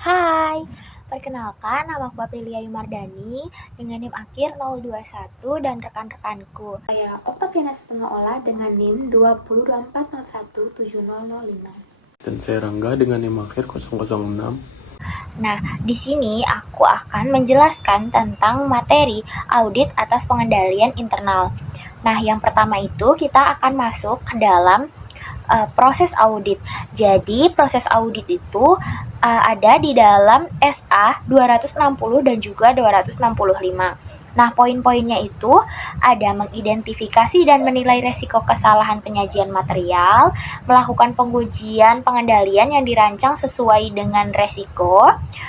Hai, perkenalkan nama aku Aprilia Yumardani dengan NIM akhir 021 dan rekan-rekanku. Saya Oktaviana Setengah Olah dengan NIM 2024017005. Dan saya Rangga dengan NIM akhir 006. Nah, di sini aku akan menjelaskan tentang materi audit atas pengendalian internal. Nah, yang pertama itu kita akan masuk ke dalam proses audit. Jadi, proses audit itu ada di dalam SA 260 dan juga 265. Nah, poin-poinnya itu ada mengidentifikasi dan menilai resiko kesalahan penyajian material, melakukan pengujian pengendalian yang dirancang sesuai dengan resiko,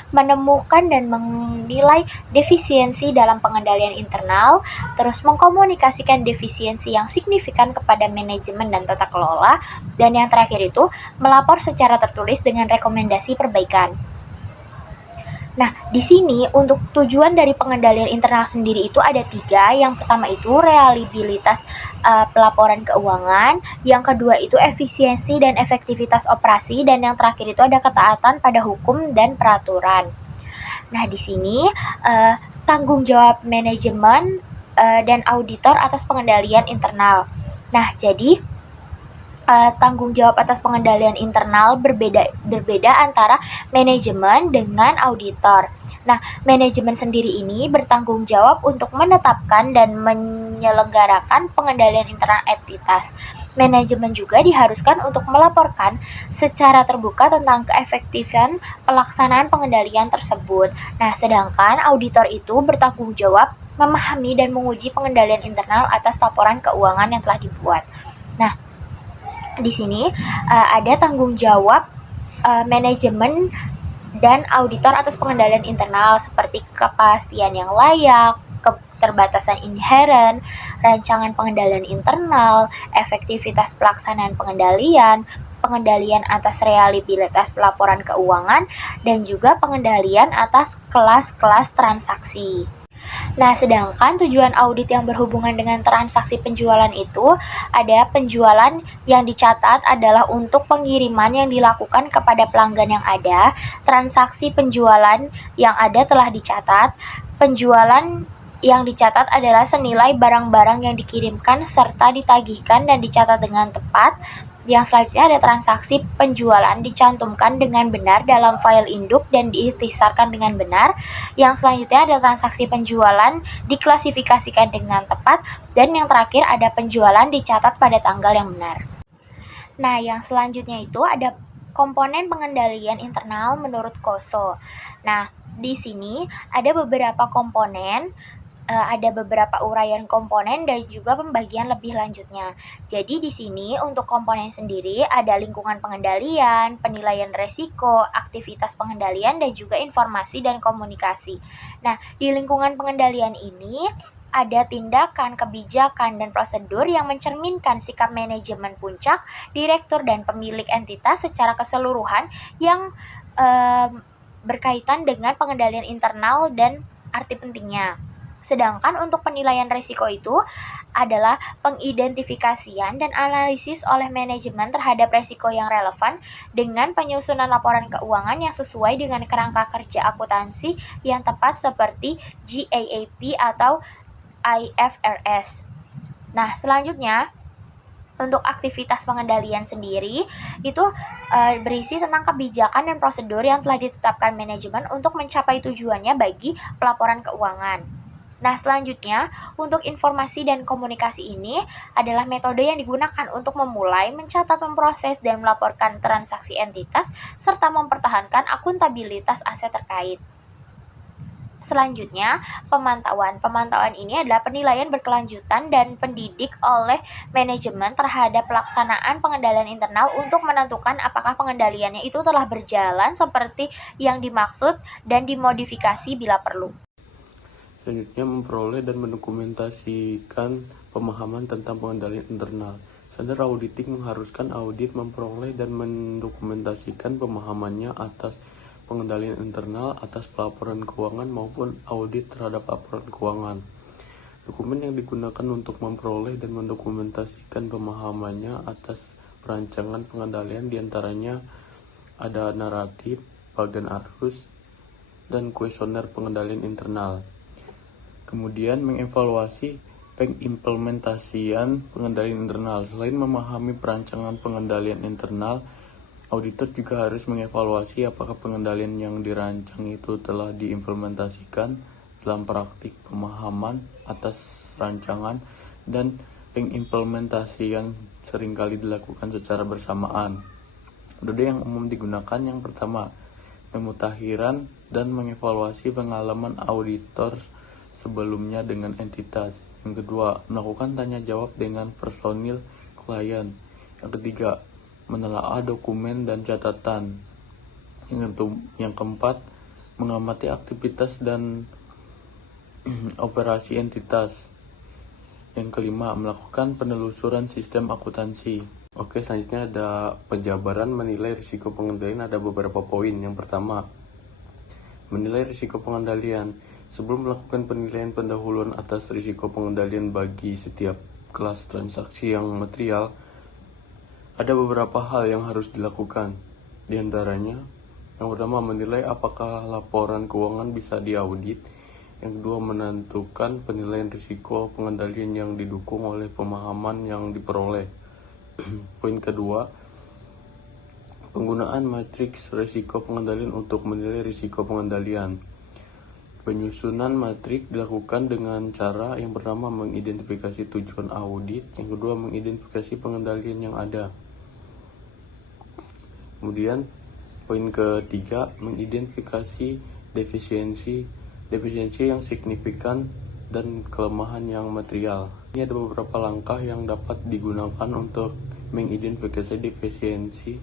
menemukan dan menilai defisiensi dalam pengendalian internal, terus mengkomunikasikan defisiensi yang signifikan kepada manajemen dan tata kelola, dan yang terakhir itu melapor secara tertulis dengan rekomendasi perbaikan. Nah, di sini untuk tujuan dari pengendalian internal sendiri itu ada 3. Yang pertama itu reliabilitas pelaporan keuangan, yang kedua itu efisiensi dan efektivitas operasi, dan yang terakhir itu ada ketaatan pada hukum dan peraturan. Nah, di sini tanggung jawab manajemen dan auditor atas pengendalian internal. Nah, jadi tanggung jawab atas pengendalian internal berbeda antara manajemen dengan auditor. Nah, manajemen sendiri ini bertanggung jawab untuk menetapkan dan menyelenggarakan pengendalian internal entitas. Manajemen juga diharuskan untuk melaporkan secara terbuka tentang keefektifan pelaksanaan pengendalian tersebut. Nah, sedangkan auditor itu bertanggung jawab memahami dan menguji pengendalian internal atas laporan keuangan yang telah dibuat. Nah, di sini ada tanggung jawab manajemen dan auditor atas pengendalian internal seperti kepastian yang layak, keterbatasan inheren, rancangan pengendalian internal, efektivitas pelaksanaan pengendalian, pengendalian atas reliabilitas pelaporan keuangan, dan juga pengendalian atas kelas-kelas transaksi. Nah, sedangkan tujuan audit yang berhubungan dengan transaksi penjualan itu ada penjualan yang dicatat adalah untuk pengiriman yang dilakukan kepada pelanggan yang ada, transaksi penjualan yang ada telah dicatat, penjualan yang dicatat adalah senilai barang-barang yang dikirimkan serta ditagihkan dan dicatat dengan tepat. Yang selanjutnya ada transaksi penjualan dicantumkan dengan benar dalam file induk dan diikhtisarkan dengan benar. Yang selanjutnya ada transaksi penjualan diklasifikasikan dengan tepat, dan yang terakhir ada penjualan dicatat pada tanggal yang benar. Nah, yang selanjutnya itu ada komponen pengendalian internal menurut KOSO. Nah, di sini ada beberapa komponen, ada beberapa uraian komponen dan juga pembagian lebih lanjutnya. Jadi di sini untuk komponen sendiri ada lingkungan pengendalian, penilaian resiko, aktivitas pengendalian, dan juga informasi dan komunikasi. Nah, di lingkungan pengendalian ini ada tindakan, kebijakan, dan prosedur yang mencerminkan sikap manajemen puncak, direktur, dan pemilik entitas secara keseluruhan yang berkaitan dengan pengendalian internal dan arti pentingnya. Sedangkan untuk penilaian risiko itu adalah pengidentifikasian dan analisis oleh manajemen terhadap risiko yang relevan dengan penyusunan laporan keuangan yang sesuai dengan kerangka kerja akuntansi yang tepat seperti GAAP atau IFRS. Nah, selanjutnya untuk aktivitas pengendalian sendiri itu berisi tentang kebijakan dan prosedur yang telah ditetapkan manajemen untuk mencapai tujuannya bagi pelaporan keuangan. Nah, selanjutnya, untuk informasi dan komunikasi ini adalah metode yang digunakan untuk memulai, mencatat, memproses, dan melaporkan transaksi entitas, serta mempertahankan akuntabilitas aset terkait. Selanjutnya, pemantauan. Pemantauan ini adalah penilaian berkelanjutan dan pendidik oleh manajemen terhadap pelaksanaan pengendalian internal untuk menentukan apakah pengendaliannya itu telah berjalan seperti yang dimaksud dan dimodifikasi bila perlu. Selanjutnya, memperoleh dan mendokumentasikan pemahaman tentang pengendalian internal. Standar auditing mengharuskan audit memperoleh dan mendokumentasikan pemahamannya atas pengendalian internal atas pelaporan keuangan maupun audit terhadap laporan keuangan. Dokumen yang digunakan untuk memperoleh dan mendokumentasikan pemahamannya atas perancangan pengendalian diantaranya ada naratif, bagan arus, dan kuesioner pengendalian internal. Kemudian mengevaluasi pengimplementasian pengendalian internal. Selain memahami perancangan pengendalian internal, auditor juga harus mengevaluasi apakah pengendalian yang dirancang itu telah diimplementasikan dalam praktik pemahaman atas rancangan, dan pengimplementasian seringkali dilakukan secara bersamaan. Metode yang umum digunakan yang pertama, pemutakhiran dan mengevaluasi pengalaman auditor sebelumnya dengan entitas. Yang kedua, melakukan tanya jawab dengan personil klien. Yang ketiga, menelaah dokumen dan catatan. Yang keempat, mengamati aktivitas dan operasi entitas. Yang kelima, melakukan penelusuran sistem akuntansi. Oke, selanjutnya ada penjabaran menilai risiko pengendalian. Ada beberapa poin. Yang pertama, menilai risiko pengendalian. Sebelum melakukan penilaian pendahuluan atas risiko pengendalian bagi setiap kelas transaksi yang material, ada beberapa hal yang harus dilakukan. Di antaranya, yang pertama, menilai apakah laporan keuangan bisa diaudit. Yang kedua, menentukan penilaian risiko pengendalian yang didukung oleh pemahaman yang diperoleh. Poin kedua, penggunaan matriks risiko pengendalian untuk menilai risiko pengendalian. Penyusunan matrik dilakukan dengan cara yang pertama, mengidentifikasi tujuan audit, yang kedua, mengidentifikasi pengendalian yang ada. Kemudian poin ketiga, mengidentifikasi defisiensi yang signifikan dan kelemahan yang material. Ini ada beberapa langkah yang dapat digunakan untuk mengidentifikasi defisiensi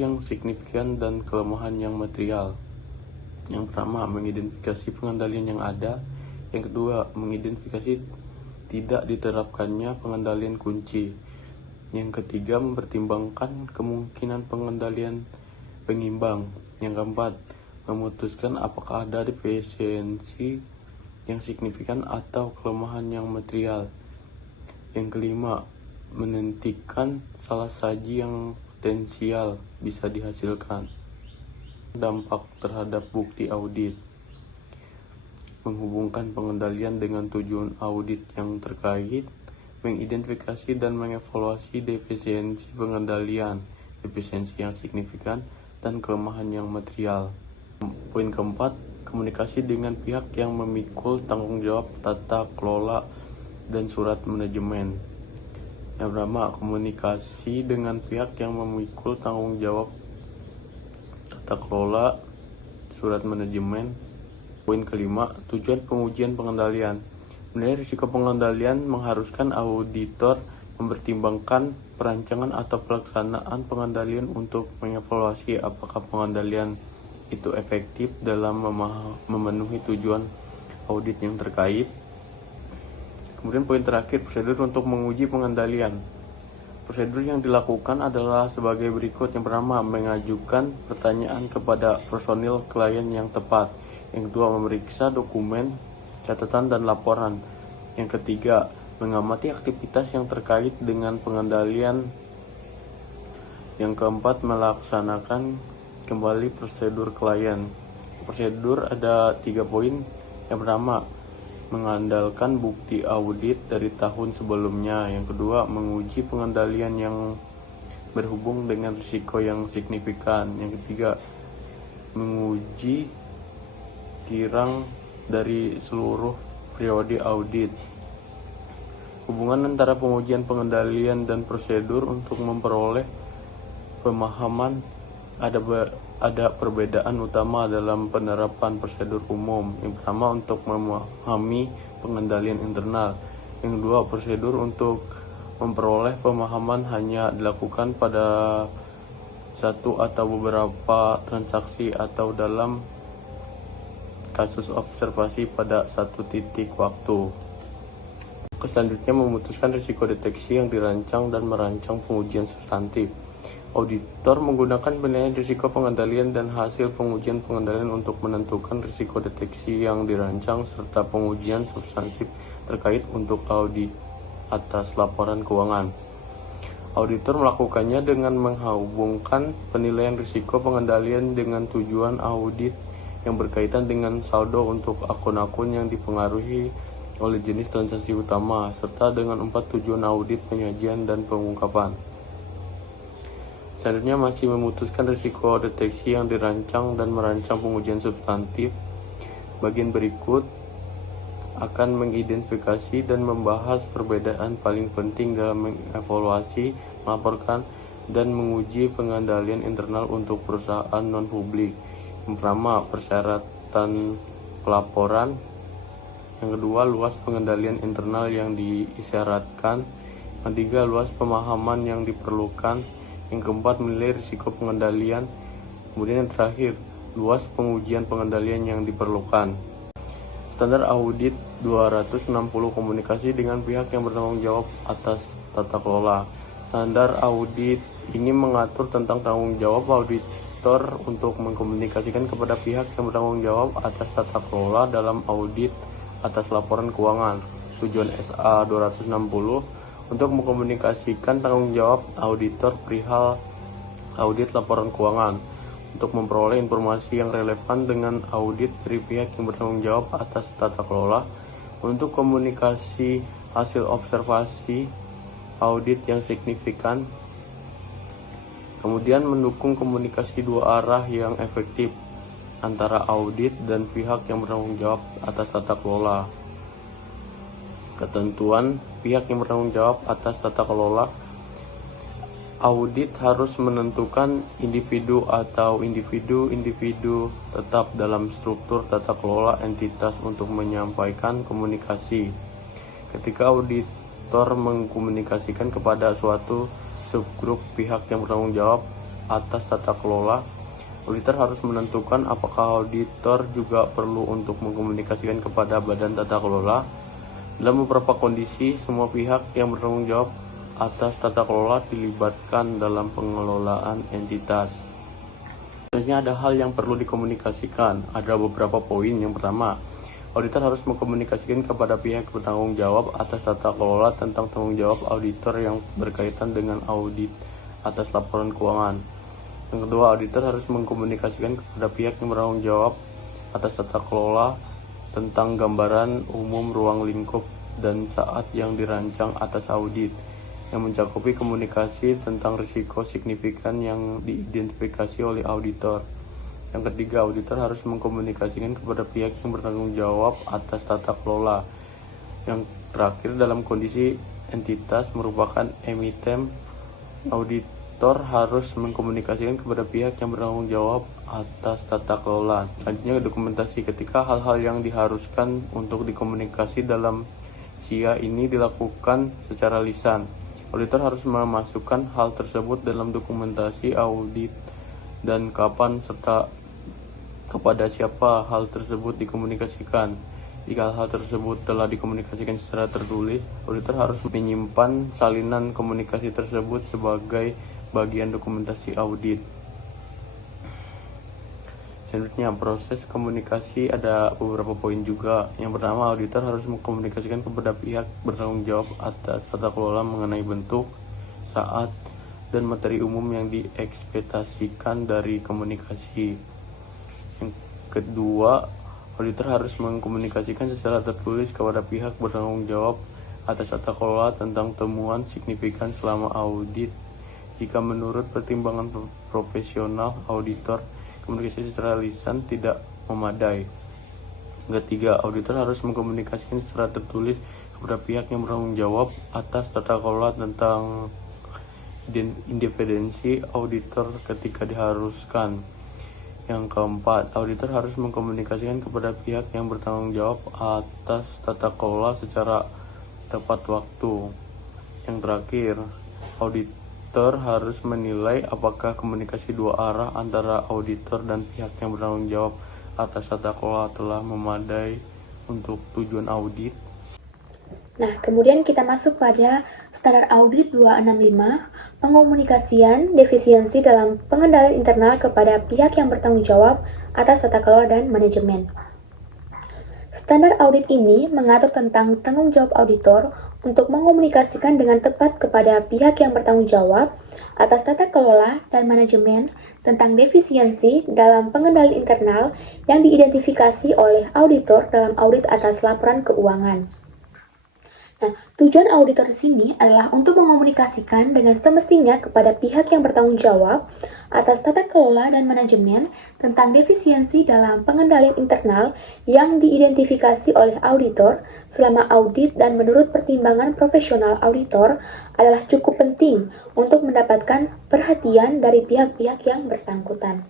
yang signifikan dan kelemahan yang material. Yang pertama, mengidentifikasi pengendalian yang ada. Yang kedua, mengidentifikasi tidak diterapkannya pengendalian kunci. Yang ketiga, mempertimbangkan kemungkinan pengendalian pengimbang. Yang keempat, memutuskan apakah ada defisiensi yang signifikan atau kelemahan yang material. Yang kelima, menentukan salah saji yang potensial bisa dihasilkan. Dampak terhadap bukti audit. Menghubungkan pengendalian dengan tujuan audit yang terkait. Mengidentifikasi dan mengevaluasi defisiensi pengendalian, defisiensi yang signifikan, dan kelemahan yang material. Poin keempat, komunikasi dengan pihak yang memikul tanggung jawab tata kelola dan surat manajemen. Yang pertama, komunikasi dengan pihak yang memikul tanggung jawab tata kelola surat manajemen. Poin kelima, tujuan pengujian pengendalian. Menilai risiko pengendalian mengharuskan auditor mempertimbangkan perancangan atau pelaksanaan pengendalian untuk mengevaluasi apakah pengendalian itu efektif dalam memenuhi tujuan audit yang terkait. Kemudian poin terakhir, prosedur untuk menguji pengendalian. Prosedur yang dilakukan adalah sebagai berikut. Yang pertama, mengajukan pertanyaan kepada personil klien yang tepat. Yang kedua, memeriksa dokumen, catatan, dan laporan. Yang ketiga, mengamati aktivitas yang terkait dengan pengendalian. Yang keempat, melaksanakan kembali prosedur klien. Prosedur ada 3 poin. Yang pertama, mengandalkan bukti audit dari tahun sebelumnya. Yang kedua, menguji pengendalian yang berhubung dengan risiko yang signifikan. Yang ketiga, menguji kirang dari seluruh periode audit. Hubungan antara pengujian pengendalian dan prosedur untuk memperoleh pemahaman. Ada perbedaan utama dalam penerapan prosedur umum. Yang pertama, untuk memahami pengendalian internal. Yang kedua, prosedur untuk memperoleh pemahaman hanya dilakukan pada satu atau beberapa transaksi atau dalam kasus observasi pada satu titik waktu. Selanjutnya, memutuskan risiko deteksi yang dirancang dan merancang pengujian substantif. Auditor menggunakan penilaian risiko pengendalian dan hasil pengujian pengendalian untuk menentukan risiko deteksi yang dirancang serta pengujian substantif terkait untuk audit atas laporan keuangan. Auditor melakukannya dengan menghubungkan penilaian risiko pengendalian dengan tujuan audit yang berkaitan dengan saldo untuk akun-akun yang dipengaruhi oleh jenis transaksi utama, serta dengan 4 tujuan audit penyajian dan pengungkapan. Selanjutnya masih memutuskan risiko deteksi yang dirancang dan merancang pengujian substantif. Bagian berikut akan mengidentifikasi dan membahas perbedaan paling penting dalam mengevaluasi, melaporkan, dan menguji pengendalian internal untuk perusahaan non-publik. Yang pertama, persyaratan pelaporan. Yang kedua, luas pengendalian internal yang diisyaratkan. Yang ketiga, luas pemahaman yang diperlukan. Yang keempat, menilai risiko pengendalian. Kemudian yang terakhir, luas pengujian pengendalian yang diperlukan. Standar audit 260 komunikasi dengan pihak yang bertanggung jawab atas tata kelola. Standar audit ini mengatur tentang tanggung jawab auditor untuk mengkomunikasikan kepada pihak yang bertanggung jawab atas tata kelola dalam audit atas laporan keuangan. Tujuan SA 260 untuk mengkomunikasikan tanggung jawab auditor perihal audit laporan keuangan, untuk memperoleh informasi yang relevan dengan audit dari pihak yang bertanggung jawab atas tata kelola, untuk komunikasi hasil observasi audit yang signifikan, kemudian mendukung komunikasi dua arah yang efektif antara audit dan pihak yang bertanggung jawab atas tata kelola. Ketentuan pihak yang bertanggung jawab atas tata kelola. Audit harus menentukan individu atau individu tetap dalam struktur tata kelola entitas untuk menyampaikan komunikasi. Ketika auditor mengkomunikasikan kepada suatu subgrup pihak yang bertanggung jawab atas tata kelola, auditor harus menentukan apakah auditor juga perlu untuk mengkomunikasikan kepada badan tata kelola. Dalam beberapa kondisi, semua pihak yang bertanggung jawab atas tata kelola dilibatkan dalam pengelolaan entitas. Selanjutnya ada hal yang perlu dikomunikasikan. Ada beberapa poin. Yang pertama, auditor harus mengkomunikasikan kepada pihak bertanggung jawab atas tata kelola tentang tanggung jawab auditor yang berkaitan dengan audit atas laporan keuangan. Yang kedua, auditor harus mengkomunikasikan kepada pihak yang bertanggung jawab atas tata kelola tentang gambaran umum ruang lingkup dan saat yang dirancang atas audit, yang mencakupi komunikasi tentang risiko signifikan yang diidentifikasi oleh auditor. Yang ketiga, auditor harus mengkomunikasikan kepada pihak yang bertanggung jawab atas tata kelola. Yang terakhir, dalam kondisi entitas merupakan emiten, auditor harus mengkomunikasikan kepada pihak yang bertanggung jawab atas tata kelola. Selanjutnya, dokumentasi. Ketika hal-hal yang diharuskan untuk dikomunikasi dalam SIA ini dilakukan secara lisan, auditor harus memasukkan hal tersebut dalam dokumentasi audit dan kapan serta kepada siapa hal tersebut dikomunikasikan. Jika hal tersebut telah dikomunikasikan secara tertulis, auditor harus menyimpan salinan komunikasi tersebut sebagai bagian dokumentasi audit. Selanjutnya, proses komunikasi ada beberapa poin juga. Yang pertama, auditor harus mengkomunikasikan kepada pihak bertanggung jawab atas tata kelola mengenai bentuk, saat, dan materi umum yang diekspektasikan dari komunikasi. Yang kedua, auditor harus mengkomunikasikan secara tertulis kepada pihak bertanggung jawab atas tata kelola tentang temuan signifikan selama audit. Jika menurut pertimbangan profesional auditor, komunikasi secara lisan tidak memadai. Yang ketiga, auditor harus mengkomunikasikan secara tertulis kepada pihak yang bertanggung jawab atas tata kelola tentang independensi auditor ketika diharuskan. Yang keempat, auditor harus mengkomunikasikan kepada pihak yang bertanggung jawab atas tata kelola secara tepat waktu. Yang terakhir, auditor harus menilai apakah komunikasi dua arah antara auditor dan pihak yang bertanggung jawab atas tata kelola telah memadai untuk tujuan audit. Nah, kemudian kita masuk pada standar audit 265, pengomunikasian defisiensi dalam pengendalian internal kepada pihak yang bertanggung jawab atas tata kelola dan manajemen. Standar audit ini mengatur tentang tanggung jawab auditor untuk mengomunikasikan dengan tepat kepada pihak yang bertanggung jawab atas tata kelola dan manajemen tentang defisiensi dalam pengendalian internal yang diidentifikasi oleh auditor dalam audit atas laporan keuangan. Nah, tujuan auditor di sini adalah untuk mengomunikasikan dengan semestinya kepada pihak yang bertanggung jawab atas tata kelola dan manajemen tentang defisiensi dalam pengendalian internal yang diidentifikasi oleh auditor selama audit dan menurut pertimbangan profesional auditor adalah cukup penting untuk mendapatkan perhatian dari pihak-pihak yang bersangkutan.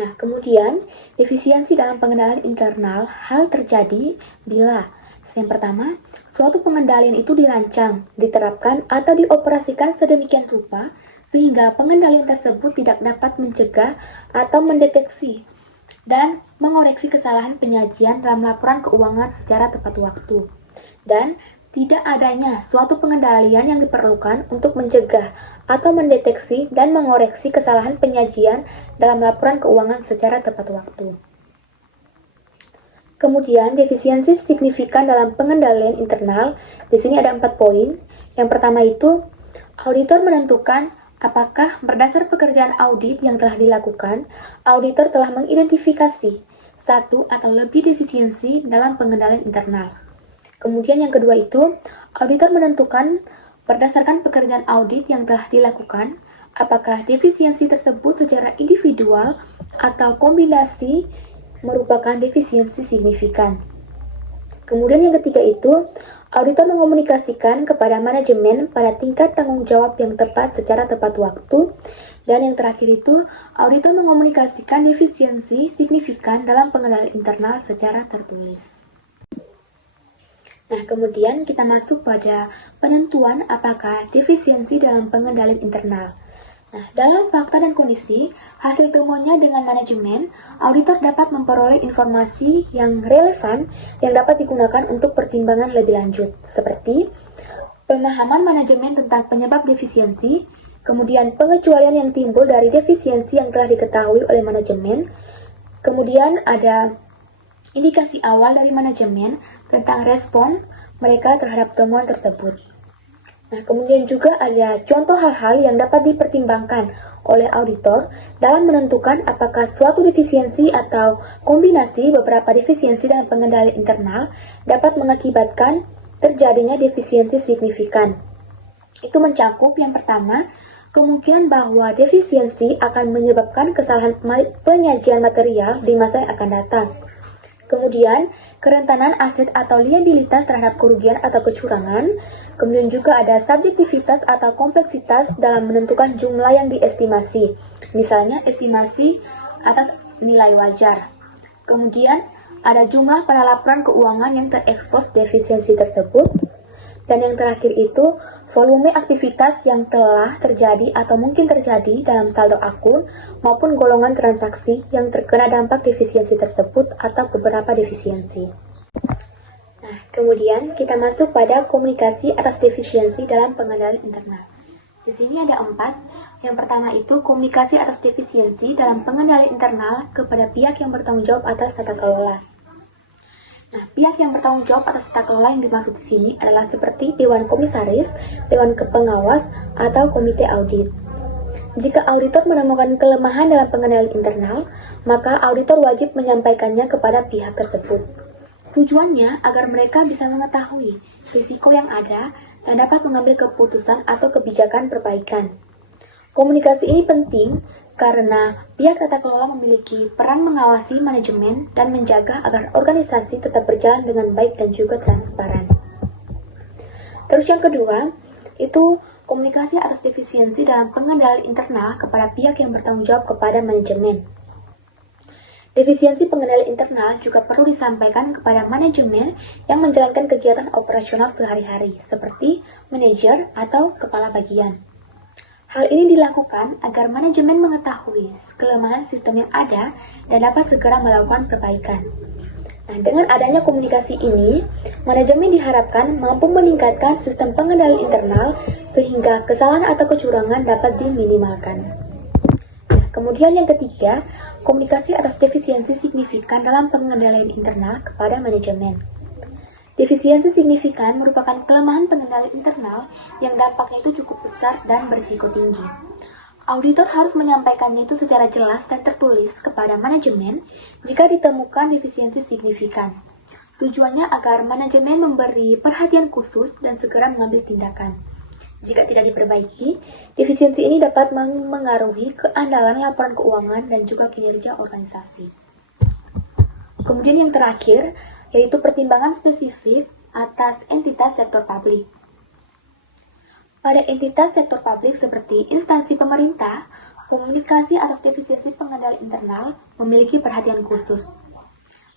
Nah, kemudian, defisiensi dalam pengendalian internal hal terjadi bila yang pertama, suatu pengendalian itu dirancang, diterapkan, atau dioperasikan sedemikian rupa sehingga pengendalian tersebut tidak dapat mencegah atau mendeteksi dan mengoreksi kesalahan penyajian dalam laporan keuangan secara tepat waktu. Dan tidak adanya suatu pengendalian yang diperlukan untuk mencegah atau mendeteksi dan mengoreksi kesalahan penyajian dalam laporan keuangan secara tepat waktu. Kemudian, defisiensi signifikan dalam pengendalian internal, di sini ada 4 poin. Yang pertama itu, auditor menentukan apakah berdasar pekerjaan audit yang telah dilakukan, auditor telah mengidentifikasi satu atau lebih defisiensi dalam pengendalian internal. Kemudian yang kedua itu, auditor menentukan berdasarkan pekerjaan audit yang telah dilakukan, apakah defisiensi tersebut secara individual atau kombinasi merupakan defisiensi signifikan. Kemudian yang ketiga itu, auditor mengomunikasikan kepada manajemen pada tingkat tanggung jawab yang tepat secara tepat waktu. Dan yang terakhir itu, auditor mengomunikasikan defisiensi signifikan dalam pengendalian internal secara tertulis. Nah, kemudian kita masuk pada penentuan apakah defisiensi dalam pengendalian internal. Nah, dalam fakta dan kondisi, hasil temuannya dengan manajemen, auditor dapat memperoleh informasi yang relevan yang dapat digunakan untuk pertimbangan lebih lanjut, seperti pemahaman manajemen tentang penyebab defisiensi, kemudian pengecualian yang timbul dari defisiensi yang telah diketahui oleh manajemen, kemudian ada indikasi awal dari manajemen tentang respon mereka terhadap temuan tersebut. Nah, kemudian juga ada contoh hal-hal yang dapat dipertimbangkan oleh auditor dalam menentukan apakah suatu defisiensi atau kombinasi beberapa defisiensi dalam pengendalian internal dapat mengakibatkan terjadinya defisiensi signifikan. Itu mencakup yang pertama, kemungkinan bahwa defisiensi akan menyebabkan kesalahan penyajian material di masa yang akan datang. Kemudian, kerentanan aset atau liabilitas terhadap kerugian atau kecurangan. Kemudian juga ada subjektivitas atau kompleksitas dalam menentukan jumlah yang diestimasi. Misalnya, estimasi atas nilai wajar. Kemudian, ada jumlah pada laporan keuangan yang terekspos defisiensi tersebut. Dan yang terakhir itu, volume aktivitas yang telah terjadi atau mungkin terjadi dalam saldo akun maupun golongan transaksi yang terkena dampak defisiensi tersebut atau beberapa defisiensi. Nah, kemudian kita masuk pada komunikasi atas defisiensi dalam pengendalian internal. Di sini ada 4. Yang pertama itu komunikasi atas defisiensi dalam pengendalian internal kepada pihak yang bertanggung jawab atas tata kelola. Nah, pihak yang bertanggung jawab atas tata kelola yang dimaksud di sini adalah seperti Dewan Komisaris, Dewan Pengawas, atau Komite Audit. Jika auditor menemukan kelemahan dalam pengendalian internal, maka auditor wajib menyampaikannya kepada pihak tersebut. Tujuannya agar mereka bisa mengetahui risiko yang ada dan dapat mengambil keputusan atau kebijakan perbaikan. Komunikasi ini penting karena pihak tata kelola memiliki peran mengawasi manajemen dan menjaga agar organisasi tetap berjalan dengan baik dan juga transparan. Terus yang kedua, itu komunikasi atas defisiensi dalam pengendalian internal kepada pihak yang bertanggung jawab kepada manajemen. Defisiensi pengendalian internal juga perlu disampaikan kepada manajemen yang menjalankan kegiatan operasional sehari-hari, seperti manajer atau kepala bagian. Hal ini dilakukan agar manajemen mengetahui kelemahan sistem yang ada dan dapat segera melakukan perbaikan. Nah, dengan adanya komunikasi ini, manajemen diharapkan mampu meningkatkan sistem pengendalian internal sehingga kesalahan atau kecurangan dapat diminimalkan. Nah, kemudian yang ketiga, komunikasi atas defisiensi signifikan dalam pengendalian internal kepada manajemen. Defisiensi signifikan merupakan kelemahan pengendalian internal yang dampaknya itu cukup besar dan berisiko tinggi. Auditor harus menyampaikannya itu secara jelas dan tertulis kepada manajemen jika ditemukan defisiensi signifikan. Tujuannya agar manajemen memberi perhatian khusus dan segera mengambil tindakan. Jika tidak diperbaiki, defisiensi ini dapat mengaruhi keandalan laporan keuangan dan juga kinerja organisasi. Kemudian yang terakhir, yaitu pertimbangan spesifik atas entitas sektor publik. Pada entitas sektor publik seperti instansi pemerintah, komunikasi atas defisiensi pengendalian internal memiliki perhatian khusus.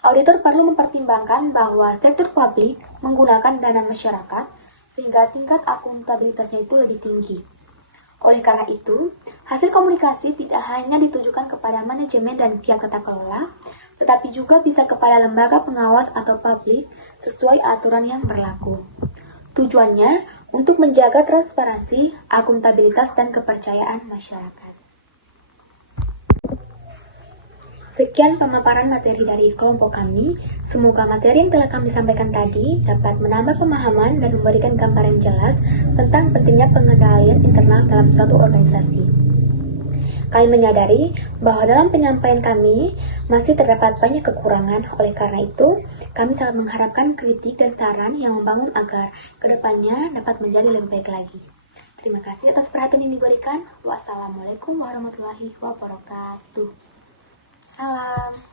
Auditor perlu mempertimbangkan bahwa sektor publik menggunakan dana masyarakat sehingga tingkat akuntabilitasnya itu lebih tinggi. Oleh karena itu, hasil komunikasi tidak hanya ditujukan kepada manajemen dan pihak tata kelola, tetapi juga bisa kepada lembaga pengawas atau publik sesuai aturan yang berlaku. Tujuannya untuk menjaga transparansi, akuntabilitas, dan kepercayaan masyarakat. Sekian pemaparan materi dari kelompok kami. Semoga materi yang telah kami sampaikan tadi dapat menambah pemahaman dan memberikan gambaran jelas tentang pentingnya pengendalian internal dalam suatu organisasi. Kami menyadari bahwa dalam penyampaian kami masih terdapat banyak kekurangan, oleh karena itu kami sangat mengharapkan kritik dan saran yang membangun agar kedepannya dapat menjadi lebih baik lagi. Terima kasih atas perhatian yang diberikan. Wassalamualaikum warahmatullahi wabarakatuh. Salam.